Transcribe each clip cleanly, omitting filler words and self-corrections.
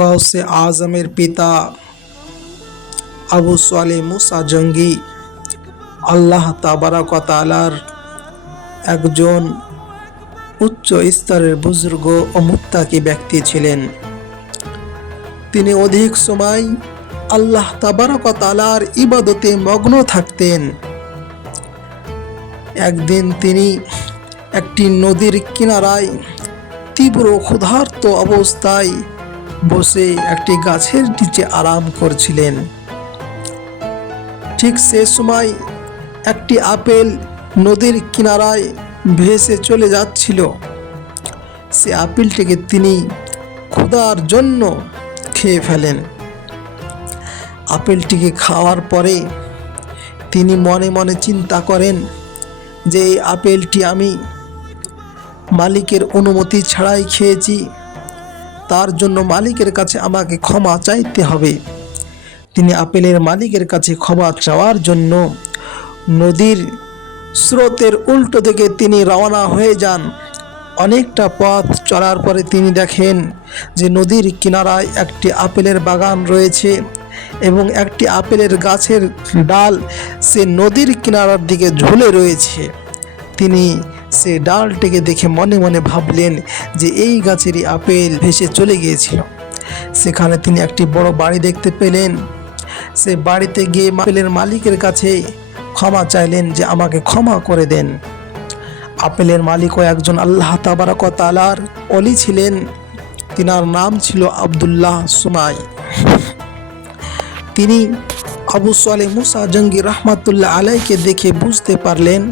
গৌসে আজমের পিতা আবু সালেহ মুসা জঙ্গি আল্লাহ তাবারক ওয়া তাআলার একজন উচ্চ স্তরের বুজুর্গ ও মুত্তাকি ব্যক্তি ছিলেন। তিনি অধিক সময় আল্লাহ তাবারক ওয়া তাআলার ইবাদতে মগ্ন থাকতেন। একদিন তিনি একটি নদীর কিনারায় তীব্র ক্ষুধার্ত অবস্থায় বসে একটি গাছের নিচে আরাম করছিলেন। ঠিক সে সময় একটি আপেল নদীর কিনারায় ভেসে চলে যাচ্ছিল। সে আপেলটিকে তিনি ক্ষুধার জন্য খেয়ে ফেলেন। আপেলটিকে খাওয়ার পরে তিনি মনে মনে চিন্তা করেন যে এই আপেলটি আমি মালিকের অনুমতি ছাড়াই খেয়েছি, তার জন্য মালিকের কাছে আমাকে ক্ষমা চাইতে হবে। তিনি আপেলের মালিকের কাছে ক্ষমা চাওয়ার জন্য নদীর স্রোতের উল্টো দিকে তিনি রওনা হয়ে যান। অনেকটা পথ চলার পরে তিনি দেখেন যে নদীর কিনারায় একটি আপেলের বাগান রয়েছে এবং একটি আপেলের গাছের ডাল সে নদীর কিনারার দিকে ঝুলে রয়েছে। তিনি সে ডালটিকে দেখে মনে মনে ভাবলেন যে এই গাছেরই আপেল ভেসে চলে গিয়েছিল। সেখানে তিনি একটি বড় বাড়ি দেখতে পেলেন। সে বাড়িতে গিয়ে আপেলের মালিকের কাছে ক্ষমা চাইলেন যে আমাকে ক্ষমা করে দেন। আপেলের মালিকও একজন আল্লাহ তাবারক ওয়া তাআলার ওলি ছিলেন। তিনার নাম ছিল আব্দুল্লাহ সুমাই। তিনি আবু সালেহ মুসা জঙ্গি রাহমাতুল্লাহ আলাইকে দেখে বুঝতে পারলেন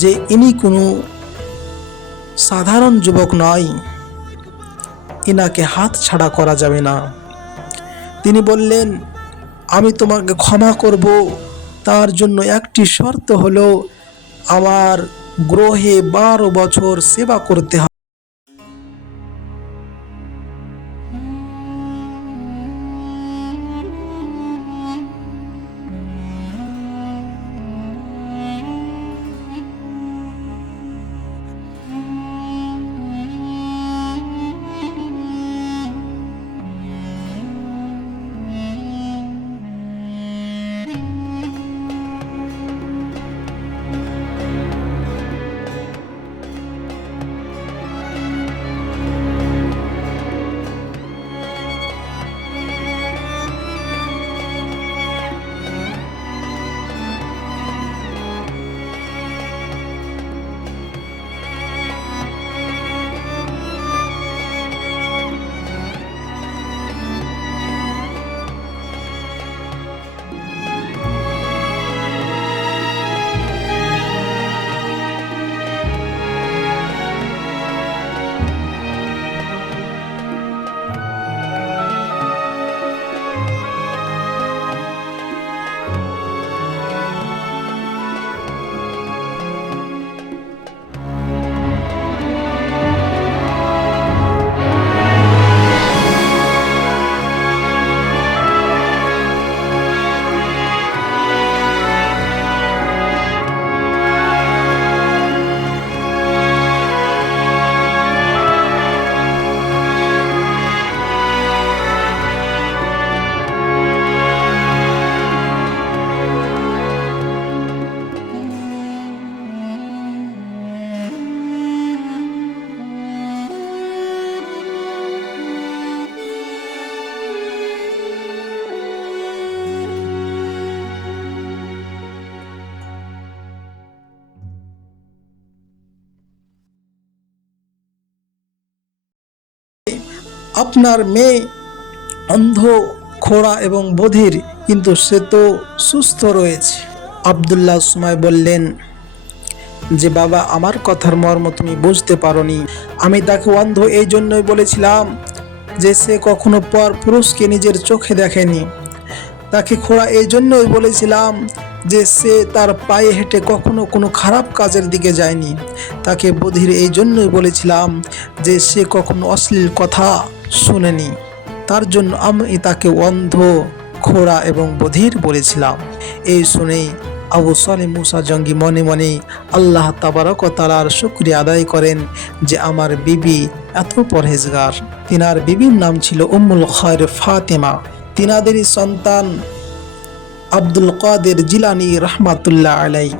যে ইনি কোনো সাধারণ যুবক নয়, ইনাকে হাত ছাড়া করা যাবে না। তিনি বললেন, আমি তোমাকে ক্ষমা করব, তার জন্য একটি শর্ত হলো আমার গ্রহে 12 বছর সেবা করতে হবে। আপনার মেয়ে অন্ধ, খোড়া এবং বধির, কিন্তু সে তো সুস্থ রয়েছে। আব্দুল্লাহ সুমাই বললেন যে বাবা, আমার কথার মর্ম তুমি বুঝতে পারোনি। আমি তাকে অন্ধ এই জন্যই বলেছিলাম যে সে কখনো পর পুরুষকে নিজের চোখে দেখেনি। তাকে খোড়া এই জন্যই বলেছিলাম যে সে তার পায়ে হেঁটে কখনো কোনো খারাপ কাজের দিকে যায়নি। তাকে বধির এই জন্যই বলেছিলাম যে সে কখনো অশ্লীল কথা শোনেনি। তার জন্য আমি তাকে অন্ধ, খোড়া এবং বধির বলেছিলাম। এই শুনেই আবু সালেহ মুসা জঙ্গি মনে মনে আল্লাহ তাবারক ও তাআলার শুকরিয়া আদায় করেন যে আমার বিবি এত পরহেজগার। তিনার বিবির নাম ছিল উম্মুল খায়র ফাতেমা। তিনাদেরই সন্তান আব্দুল কাদের জিলানী রহমাতুল্লাহ আলাই।